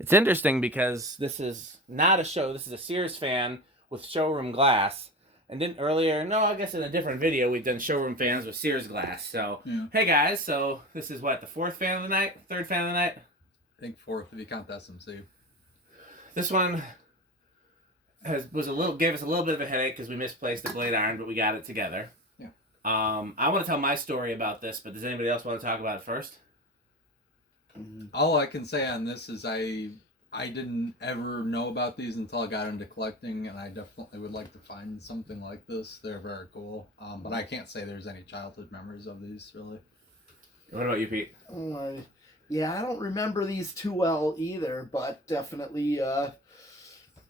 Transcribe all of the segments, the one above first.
It's interesting because this is not a show. This is a Sears fan with showroom glass. And didn't earlier, no, I guess in a different video, we've done showroom fans with Sears glass. So, Yeah. Hey guys, so this is what, the fourth fan of the night? Third fan of the night? I think fourth if you count the SMC. This one gave us a little bit of a headache because we misplaced the blade iron, but we got it together. Yeah. I want to tell my story about this, but does anybody else want to talk about it first? All I can say on this is I didn't ever know about these until I got into collecting, and I definitely would like to find something like this. They're very cool, but I can't say there's any childhood memories of these, really. What about you, Pete? Yeah, I don't remember these too well either, but definitely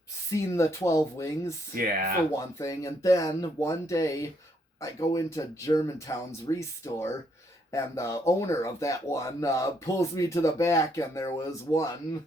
seen the 12 wings, for one thing. And then one day I go into Germantown's Restore, and the owner of that one pulls me to the back, and there was one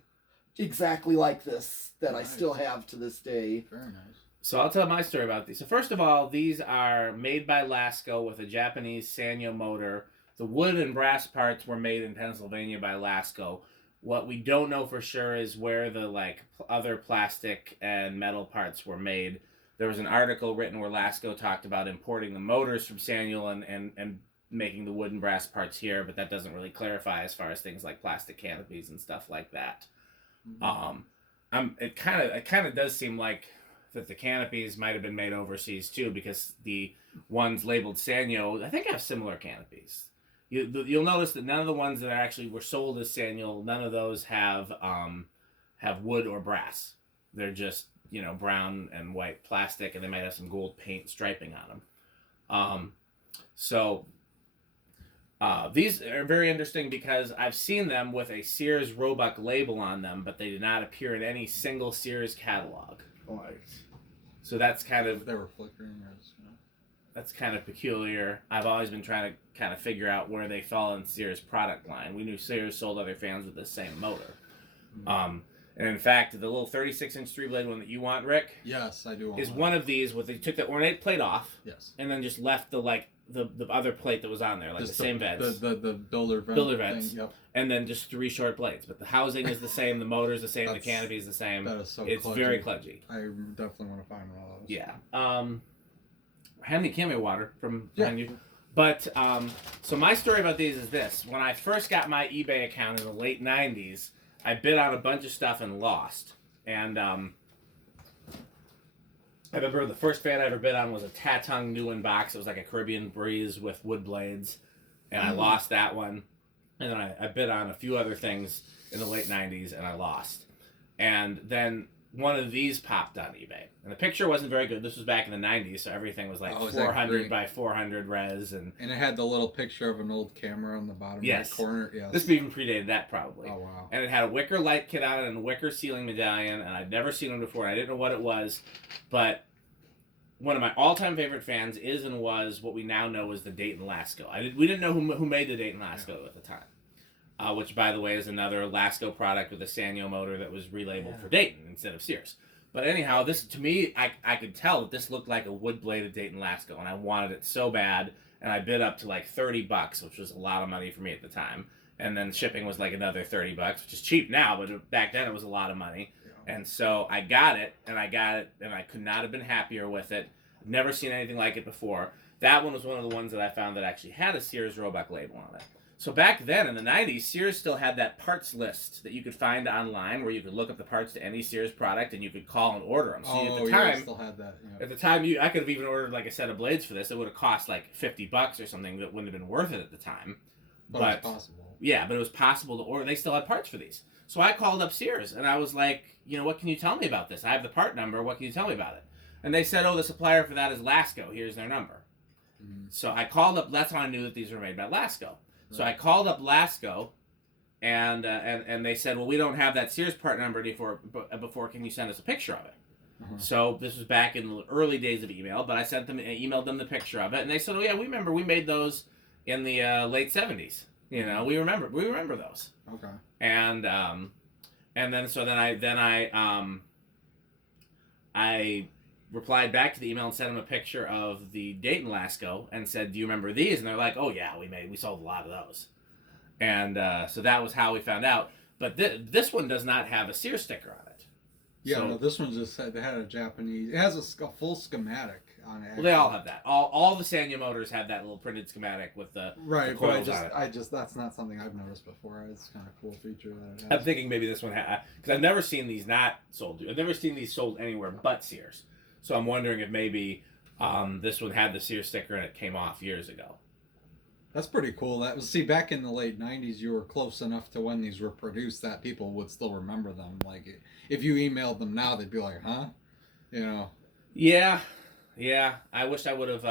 exactly like this that I still have to this day. Very nice. So I'll tell my story about these. So first of all, these are made by Lasko with a Japanese Sanyo motor. The wood and brass parts were made in Pennsylvania by Lasko. What we don't know for sure is where the other plastic and metal parts were made. There was an article written where Lasko talked about importing the motors from Sanyo and making the wood and brass parts here, but that doesn't really clarify as far as things like plastic canopies and stuff like that. It kind of does seem like that the canopies might have been made overseas too, because the ones labeled Sanyo, I think, have similar canopies. You'll notice that none of the ones that actually were sold as Sanyo, none of those have wood or brass. They're just brown and white plastic, and they might have some gold paint striping on them. These are very interesting because I've seen them with a Sears Roebuck label on them, but they did not appear in any single Sears catalog. Right. So that's kind of... They were flickering. That's kind of peculiar. I've always been trying to kind of figure out where they fall in Sears' product line. We knew Sears sold other fans with the same motor. And in fact, the little 36-inch 3-blade one that you want, Rick... Yes, I do want is one of these they took the Ornate plate off. Yes. And then just left the other plate that was on there, just the same vents. The builder vents. Thing, yep. And then just 3 short blades. But the housing is the same, the motor is the same, the canopy is the same. That is so It's kludgy. very kludgy. I definitely want to find one of those. Yeah. Hand me cameo water from behind you. But, so my story about these is this. When I first got my eBay account in the late 90s, I bid on a bunch of stuff and lost. And, I remember the first fan I ever bid on was a Tatung Nguyen box. It was like a Caribbean Breeze with wood blades. And I lost that one. And then I bid on a few other things in the late 90s, and I lost. And then one of these popped on eBay. And the picture wasn't very good. This was back in the 90s, so everything was like 400 by 400 res. And it had the little picture of an old camera on the bottom right corner. Yes. This even predated that, probably. Oh, wow. And it had a wicker light kit on it and a wicker ceiling medallion, and I'd never seen them before, and I didn't know what it was. But one of my all-time favorite fans is and was what we now know as the Dayton Lasko. We didn't know who made the Dayton Lasko at the time. Which, by the way, is another Lasko product with a Sanyo motor that was relabeled for Dayton instead of Sears. But anyhow, this, to me, I could tell that this looked like a wood-bladed Dayton Lasko, and I wanted it so bad, and I bid up to like $30, which was a lot of money for me at the time. And then shipping was like another $30, which is cheap now, but back then it was a lot of money. Yeah. And so I got it, and I could not have been happier with it. I've never seen anything like it before. That one was one of the ones that I found that actually had a Sears Roebuck label on it. So back then, in the 90s, Sears still had that parts list that you could find online where you could look up the parts to any Sears product and you could call and order them. See, at the time, still had that. Yeah. At the time, I could have even ordered like a set of blades for this. It would have cost like $50 or something that wouldn't have been worth it at the time. But it was possible. Yeah, but it was possible to order. They still had parts for these. So I called up Sears and I was like, what can you tell me about this? I have the part number. What can you tell me about it? And they said, the supplier for that is Lasko. Here's their number. Mm-hmm. So I called up. That's how I knew that these were made by Lasko. So I called up Lasko, and they said, well, we don't have that Sears part number before. Can you send us a picture of it? Mm-hmm. So this was back in the early days of email, but I emailed them the picture of it, and they said, oh yeah, we remember. We made those in the late 70s. We remember those. Okay. And then I replied back to the email and sent them a picture of the Dayton Lasko and said, do you remember these? And they're like, oh yeah, we sold a lot of those. And so that was how we found out. But this one does not have a Sears sticker on it. Yeah, So, no, this one just had a Japanese. It has a full schematic on it. Well, they all have that. All the Sanyo motors have that little printed schematic with the right. The but coils I just that's not something I've noticed before. It's kind of cool feature that it has. I'm thinking maybe this one because I've never seen these not sold. I've never seen these sold anywhere but Sears. So I'm wondering if maybe this one had the Sears sticker and it came off years ago. That's pretty cool. That was back in the late '90s. You were close enough to when these were produced that people would still remember them. Like if you emailed them now, they'd be like, "Huh," you know. Yeah. I wish I would have.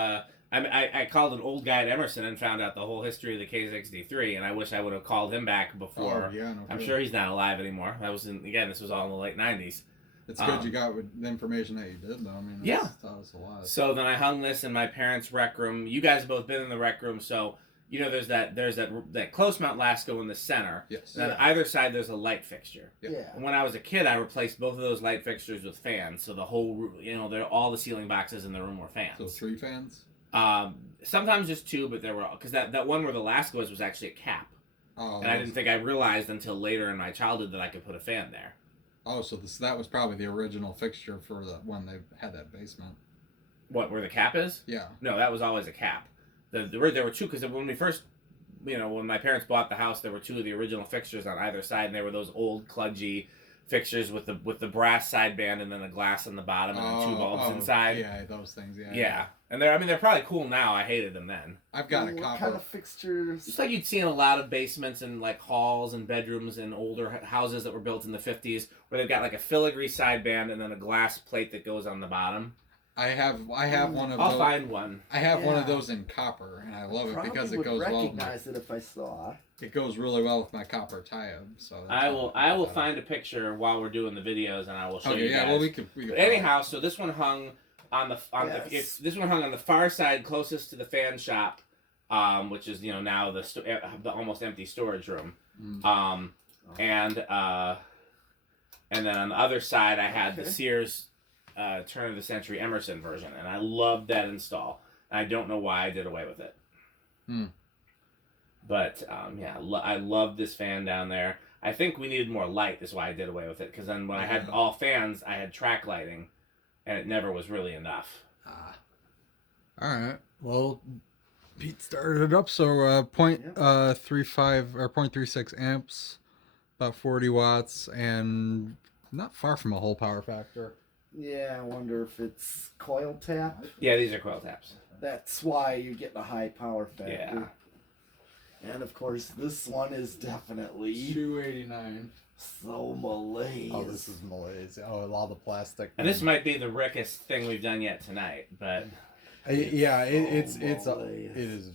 I called an old guy at Emerson and found out the whole history of the K63, and I wish I would have called him back before. Oh, yeah, no, I'm sure he's not alive anymore. This was all in the late '90s. It's good you got the information that you did, though. I mean, that's taught us a lot. So then I hung this in my parents' rec room. You guys have both been in the rec room, so you know there's that close mount Lasko in the center. Yes. And on either side there's a light fixture. Yeah. And when I was a kid, I replaced both of those light fixtures with fans, so the whole all the ceiling boxes in the room were fans. So 3 fans. Sometimes just 2, but there were because that one where the Lasko was actually a cap. Oh. And I didn't think I realized until later in my childhood that I could put a fan there. Oh, so that was probably the original fixture for the when they had that basement. What, where the cap is? Yeah. No, that was always a cap. There were 2 because when we first, when my parents bought the house, there were 2 of the original fixtures on either side, and they were those old kludgy fixtures with the brass sideband and then the glass on the bottom and then 2 bulbs inside. Yeah, those things. Yeah. Yeah, and they're probably cool now. I hated them then. I've got a What copper. kind of fixtures? Just like you'd see in a lot of basements and like halls and bedrooms in older houses that were built in the 50s, where they've got like a filigree sideband and then a glass plate that goes on the bottom. I have one of I'll those. find one. I have one of those in copper, and I love it because it goes well. Recognize it if I saw. It goes really well with my copper tie-up. So I will find a picture while we're doing the videos, and I will show you guys. Yeah, well we could anyhow, so this one hung on this one hung on the far side closest to the fan shop, which is now the almost empty storage room. And then on the other side I had the Sears turn of the century Emerson version, and I loved that install. I don't know why I did away with it. But I love this fan down there. I think we needed more light, is why I did away with it. Because then when I had all fans, I had track lighting, and it never was really enough. All right. Well, Pete started it up. So 0.35 or 0.36 amps, about 40 watts, and not far from a whole power factor. Yeah, I wonder if it's coil tap. Yeah, these are coil taps. That's why you're getting a high power factor. Yeah. And of course, this one is definitely 289. so malaise. Oh, this is malaise. Oh, all the plastic. And this might be the rickest thing we've done yet tonight, but it is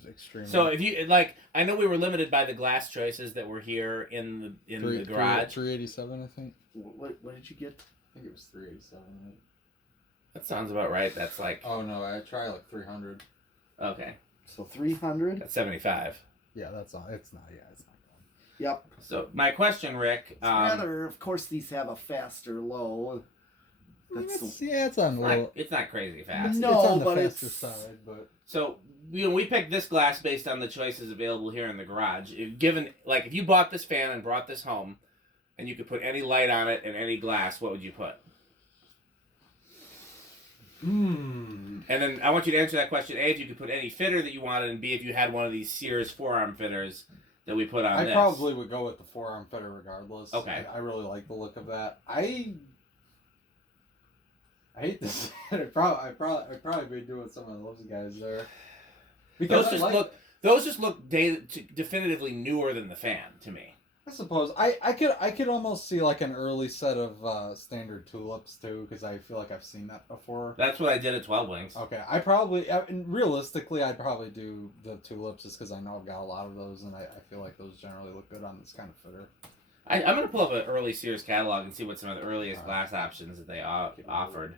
extremely. So if you I know we were limited by the glass choices that were here in the garage. 387, I think. What did you get? I think it was 387. Right? That sounds about right. That's like. Oh no, I try like 300. Okay. So 300. That's 75. Yeah, that's not. It's not. Yeah, it's not going. Yep. So my question, Rick. Rather, of course, these have a faster low. It's on low. It's not crazy fast. No, it's on the but faster side. But so we picked this glass based on the choices available here in the garage. If you bought this fan and brought this home, and you could put any light on it and any glass, what would you put? And then I want you to answer that question: A, if you could put any fitter that you wanted, and B, if you had one of these Sears forearm fitters that we put on. I probably would go with the forearm fitter regardless. Okay. I really like the look of that. I hate to say it. I'd probably be doing some of those guys there. Because those just look definitively newer than the fan to me. I suppose I could almost see like an early set of standard tulips too, because I feel like I've seen that before. That's what I did at 12 Wings. Okay, realistically I'd probably do the tulips just because I know I've got a lot of those, and I feel like those generally look good on this kind of fitter. I'm gonna pull up an early Sears catalog and see what some of the earliest glass options that they offered.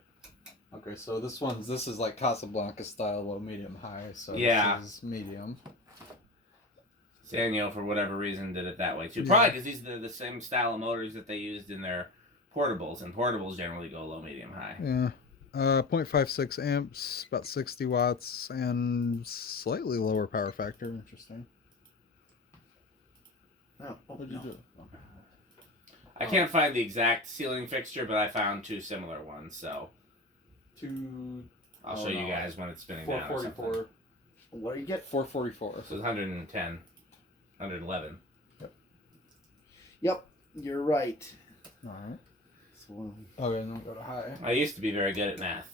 Okay, so this is like Casablanca style, low, medium, high. So yeah, this is medium. Sanyo, for whatever reason, did it that way too. Probably because these are the same style of motors that they used in their portables, and portables generally go low, medium, high. Yeah. 0.56 amps, about 60 watts, and slightly lower power factor. Interesting. Oh, what did you do? I can't find the exact ceiling fixture, but I found 2 similar ones, so. I'll show you guys when it's spinning down. 444. What do you get? 444. So it's 110, 111. Yep, you're right. All right. So, okay, then we'll go to high. I used to be very good at math.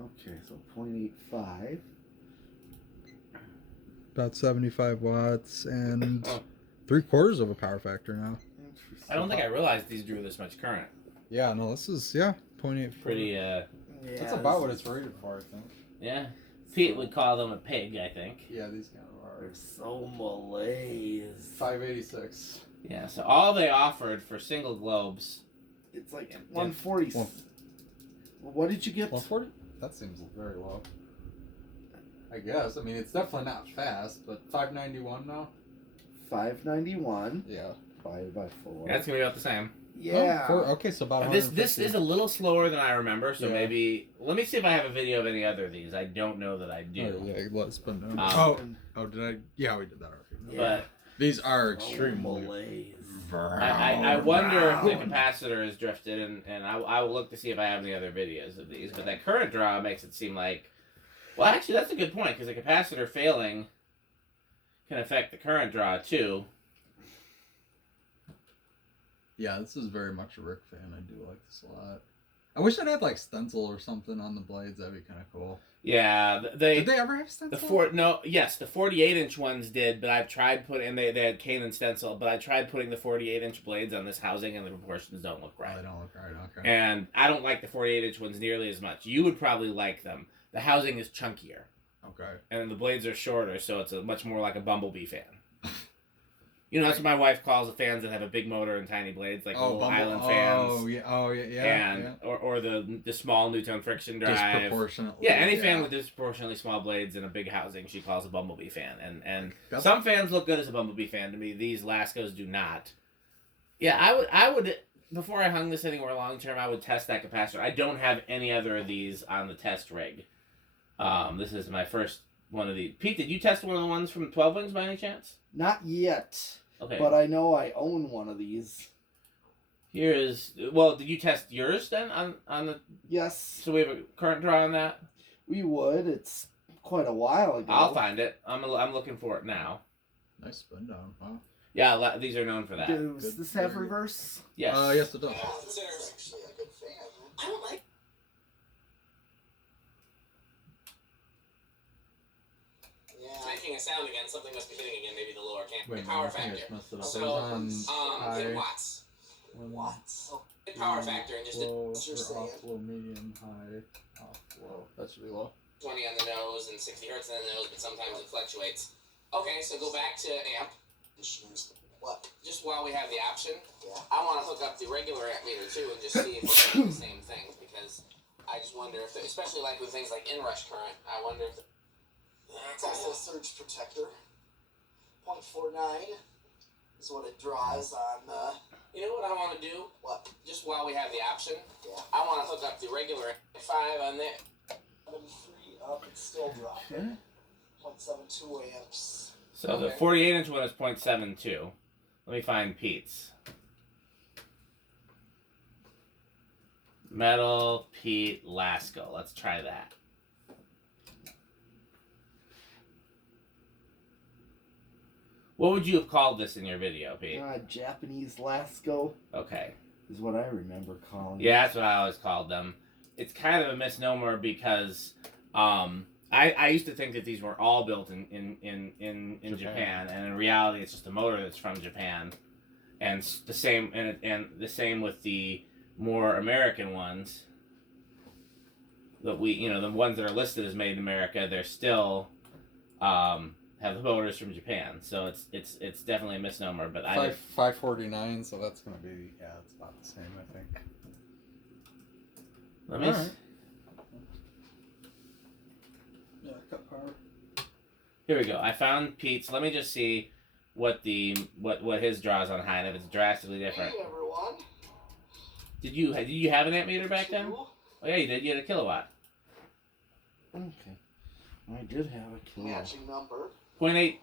Okay, so 0.85. About 75 watts and 3/4 of a power factor now. I don't think I realized these drew this much current. Yeah, no, this is 0.84. Pretty, Yeah, that's about what it's rated for, I think. yeah. Pete would call them a pig, I think. Yeah, these kind of are. They're so malaise. 586. Yeah, so all they offered for single globes. It's like 140. What did you get? 140? That seems very low. I guess. I mean, it's definitely not fast, but 591 now? 591. Yeah. Divided by 4. That's going to be about the same. Yeah. Okay, so about This is a little slower than I remember, so Yeah. maybe... Let me see if I have a video of any other of these. I don't know that I do. Oh, yeah, let's spin down. Um, Did I? Yeah, we did that already. Yeah. But These are extremely... malaise. I wonder if the capacitor has drifted, and I will look to see if I have any other videos of these. But that current draw makes it seem like... Well, actually, that's a good point, because the capacitor failing can affect the current draw, too. Yeah, this is very much a Rick fan. I do like this a lot. I wish it had like stencil or something on the blades. That'd be kind of cool. Yeah, did they ever have stencil? The 48-inch ones did, but I've tried putting they had cane and stencil, but I tried putting the 48-inch blades on this housing, and the proportions don't look right. Oh, they don't look right. Okay. And I don't like the 48-inch ones nearly as much. You would probably like them. The housing is chunkier. Okay. And the blades are shorter, so it's much more like a Bumblebee fan. You know, that's what my wife calls the fans that have a big motor and tiny blades, like little Island fans. Oh yeah. And or the small Newton friction drive. Disproportionately. Yeah, any fan with disproportionately small blades and a big housing, she calls a Bumblebee fan. And some fans look good as a Bumblebee fan to me. These Laskos do not. Yeah, I would before I hung this anywhere long term, I would test that capacitor. I don't have any other of these on the test rig. This is my first one of these. Pete, did you test one of the ones from 12 Wings by any chance? Not yet. Okay. But I know I own one of these. Here is... Well, did you test yours then on the... Yes. So we have a current draw on that? We would. It's quite a while ago. I'll find it. I'm looking for it now. Nice spin down. Wow. Yeah, these are known for that. Does this have reverse? Yes. Yes, it does. Actually a good fan. I don't like... Making a sound again, something must be hitting again, maybe the lower cam. Wait, the power I think factor. I messed it up. So, high, in watts. Watts. The power factor and just low, a, off, low, medium, high, off, low. That should be low. 20 on the nose and 60 hertz on the nose, but sometimes it fluctuates. Okay, so go back to amp. What? Just while we have the option, I want to hook up the regular amp meter too and just see if we're getting the same thing, because I just wonder if, especially like with things like inrush current, I wonder if... That's a surge protector. 0.49 is what it draws on. You know what I want to do? What? Just while we have the option, Yeah. I want to hook up the regular 5 on there. 3 up, it's still dropping. 0.72 amps. So the 48-inch one is 0.72. Let me find Pete's. Metal Pete Lasko. Let's try that. What would you have called this in your video, Pete? Japanese Lasko Okay. is what I remember calling it. Yeah, that's what I always called them. It's kind of a misnomer because I used to think that these were all built in Japan, and in reality, it's just a motor that's from Japan, and the same and the same with the more American ones. That the ones that are listed as made in America, they're still have the motors from Japan, so it's definitely a misnomer. But 549, so that's gonna be it's about the same, I think. Let me. Alright. Yeah, cut power. Here we go. I found Pete's. Let me just see what his draws on high, and if it's drastically different. Hey everyone. Did you have an amp meter back then? Oh yeah, you did. You had a kilowatt. Okay. I did have a kilowatt. Matching number. 0.8.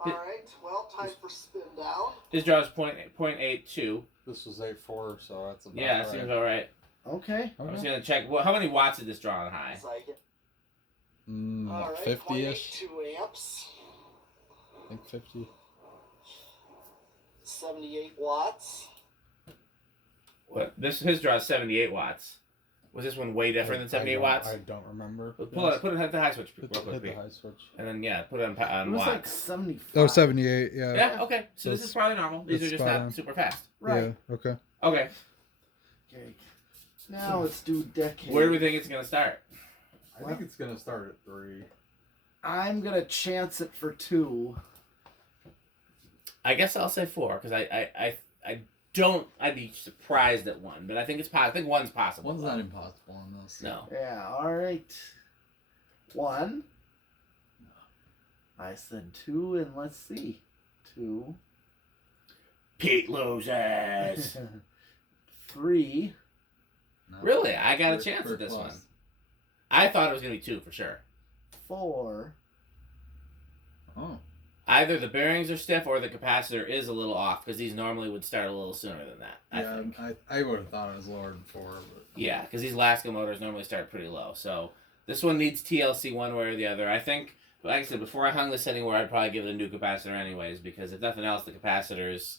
Alright, well, time for spin down. His draw is 0.82. This was A4, so that's about Yeah, that seems all right. Okay. I'm just gonna check. Well, how many watts did this draw on high? Psychic. Like Alright, 50-ish. 0.82 amps. I think 50. 78 watts. What? His draw is 78 watts. Was this one way different than 78 watts? I don't remember. Put it at the high switch real quick. Hit the high switch. And then yeah, put it on It was watts. like 75. Oh, 78, yeah. Yeah. Okay. So this That's- is probably normal. These are that's just spot not on. super fast. Right. Yeah, okay. Okay. Okay. Now let's do decade. Where do we think it's gonna start? I think it's going to start at 3. I'm gonna chance it for 2. I guess I'll say 4 because I don't. I'd be surprised at 1, but I think it's I think 1's possible. 1's not impossible on this. No. Yeah. All right. 1. I said 2, and let's see. 2. Pete loses. 3. No. Really? I got a We're- chance we're at this close. one. I thought it was gonna be 2 for sure. 4. Oh. Either the bearings are stiff or the capacitor is a little off because these normally would start a little sooner than that. I Yeah, think. I would have thought it was lower than 4. But... Yeah, because these Lasko motors normally start pretty low. So this one needs TLC one way or the other. I think, like I said, before I hung this anywhere, I'd probably give it a new capacitor anyways because if nothing else, the capacitor is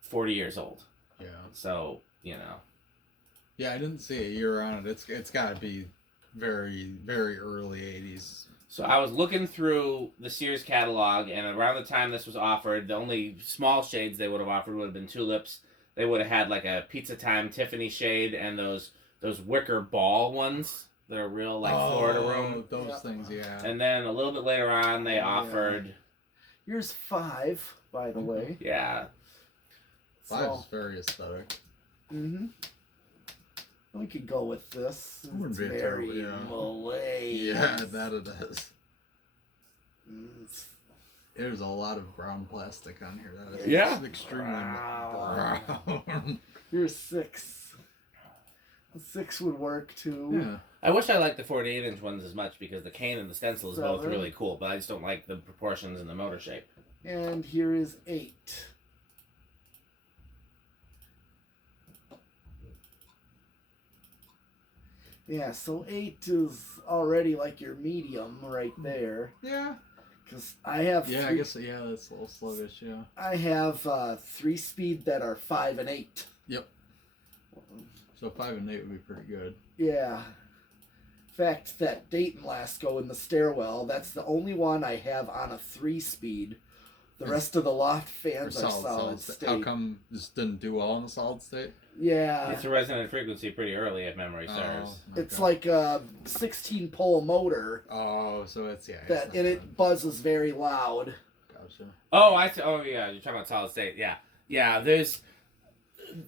40 years old. Yeah. So, you know. Yeah, I didn't see a year on it. It's got to be very, very early 80s. So I was looking through the Sears catalog, and around the time this was offered, the only small shades they would have offered would have been tulips. They would have had like a Pizza Time Tiffany shade and those wicker ball ones that are real like Florida room. Those Yep. things, yeah. And then a little bit later on, they offered, Here's 5, by the way. yeah, 5 is very aesthetic. Mm-hmm. We could go with this. That wouldn't It's be a very terrible, yeah. Malaise. Yeah, that it is. Mm, There's a lot of brown plastic on here. That is Yeah. extremely Brown. brown. Here's 6. 6 would work too. Yeah. I wish I liked the 48-inch ones as much because the cane and the stencil is both 7. really cool, but I just don't like the proportions and the motor shape. And here is 8. Yeah, so 8 is already like your medium right there. Yeah. Because I have Yeah, I three, guess, yeah, that's a little sluggish, yeah. I have 3-speed that are 5 and 8. Yep. So 5 and 8 would be pretty good. Yeah. In fact, that Dayton Lasko in the stairwell, that's the only one I have on a 3-speed. The rest of the loft fans are solid state. How come this didn't do well in the solid state? Yeah. It's a resonant frequency pretty early if memory serves. okay. It's like a 16-pole motor Oh, so it's, yeah. that it's and not it buzzes very loud. good. Gotcha. Oh, oh yeah, you're talking about solid state. Yeah, yeah. There's,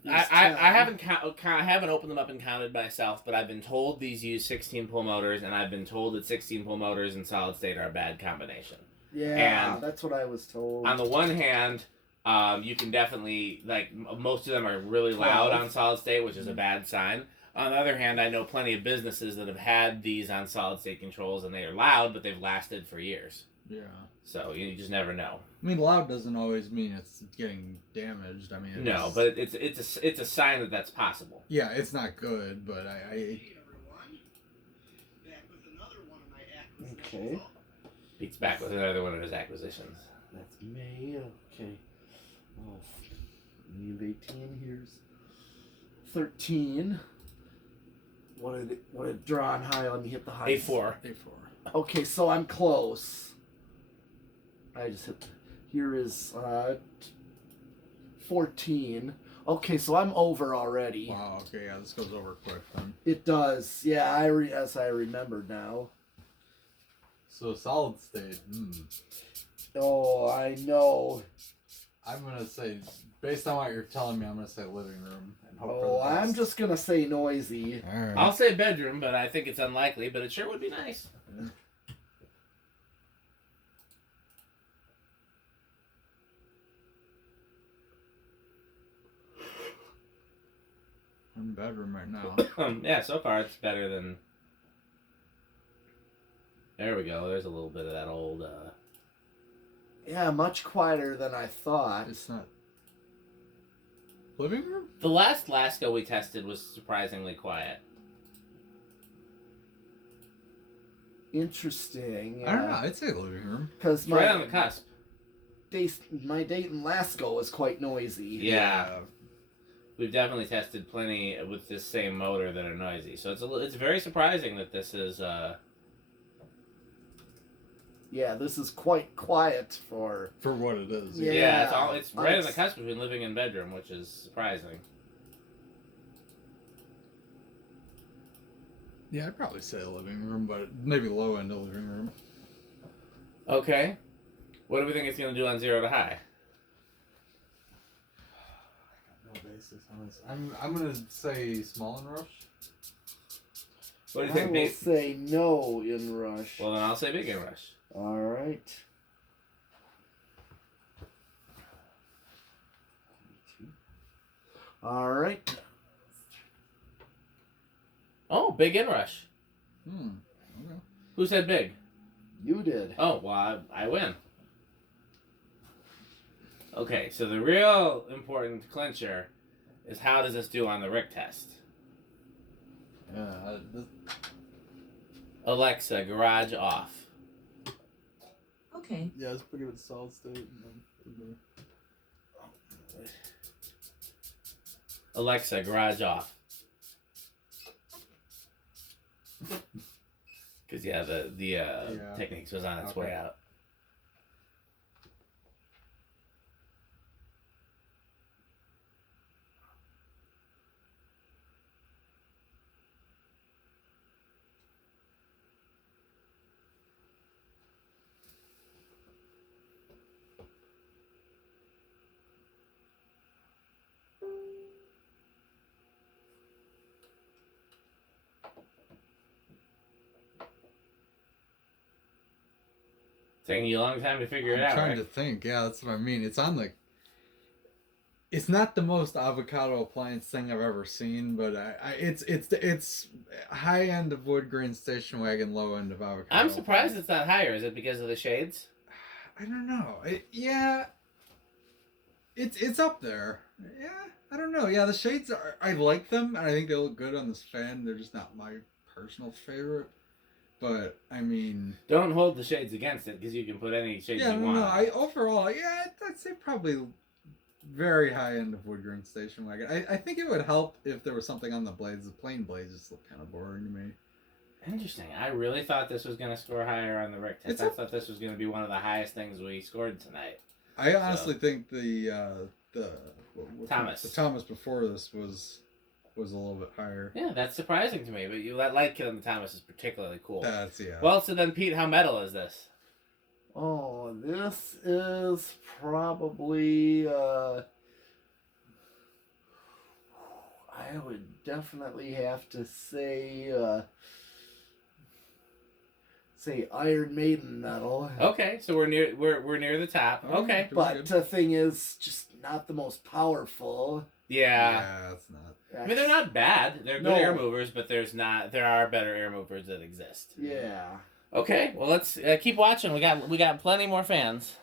I haven't I haven't opened them up and counted myself, but I've been told these use 16-pole motors, and I've been told that 16-pole motors and solid state are a bad combination. Yeah, And that's what I was told. On the one hand, you can definitely, like, most of them are really loud 12. on solid state, which is a bad sign. On the other hand, I know plenty of businesses that have had these on solid state controls, and they are loud, but they've lasted for years. Yeah. So you just never know. I mean, loud doesn't always mean it's getting damaged. I mean, No, but it's a sign that that's possible. yeah, it's not good. But I Hey everyone, back with another one of my acquisitions. Okay. Pete's back with another one of his acquisitions. That's May. Okay. Oh, we have 18. Here's 13. What did it draw on high? Let me hit the high. A4. A4. Okay, so I'm close. I just hit. Here is 14. Okay, so I'm over already. Wow. Okay. Yeah, this goes over quick then. It does. Yeah, as I remembered now. So solid state. Oh, I know. I'm gonna say, based on what you're telling me, I'm gonna say living room and hope for Oh, the best. I'm just gonna say noisy. All right. I'll say bedroom, but I think it's unlikely, but it sure would be nice. I'm in bedroom right now. Yeah, so far it's better than... There we go. There's a little bit of that old Yeah, much quieter than I thought. It's not. Living room? The last Lasko we tested was surprisingly quiet. Interesting. I don't know. I'd say living room. Because It's right on the cusp. my Dayton Lasko was quite noisy. Yeah. We've definitely tested plenty with this same motor that are noisy. So it's very surprising that this is... Yeah, this is quite quiet for what it is. Yeah. it's right on the cusp between living and bedroom, which is surprising. Yeah, I'd probably say a living room, but maybe low end of living room. Okay. What do we think it's going to do on 0 to high? I got no basis on this. I'm gonna say small and rush. What do you I think, will Pete? say no in rush. Well, then I'll say big in rush. All right. All right. Oh, big in rush. Okay. Who said big? You did. Oh, well, I win. Okay, so the real important clincher is how does this do on the Rick test? Yeah. Alexa, garage off. Okay. Yeah, it's pretty good solid state. Alexa, garage off. Because the Techniques was on its way out. Taking you a long time to figure it out, I'm trying right? to think. Yeah, that's what I mean. It's on the. It's not the most avocado appliance thing I've ever seen, but it's high end of wood grain station wagon, low end of avocado. I'm surprised it's not higher. Is it because of the shades? I don't know. It's up there. Yeah, I don't know. Yeah, the shades I like them, and I think they look good on this fan. They're just not my personal favorite. But I mean, Don't hold the shades against it because you can put any shades you want. Overall, I'd say probably very high end of wood grain station wagon. I think it would help if there was something on the blades. The plain blades just look kind of boring to me. Interesting. I really thought this was going to score higher on the Rick test. I thought this was going to be one of the highest things we scored tonight. I honestly think the Thomas. The Thomas before this was a little bit higher. Yeah, that's surprising to me. But that light kit on the Thomas is particularly cool. Yeah. Well, so then, Pete, how metal is this? Oh, this is probably. I would definitely have to say Iron Maiden metal. Okay, so we're near the top. Okay, But the thing is, just not the most powerful. Yeah, it's not. I mean, they're not bad. They're good air movers, but there are better air movers that exist. Yeah. Okay, well let's keep watching. We got plenty more fans.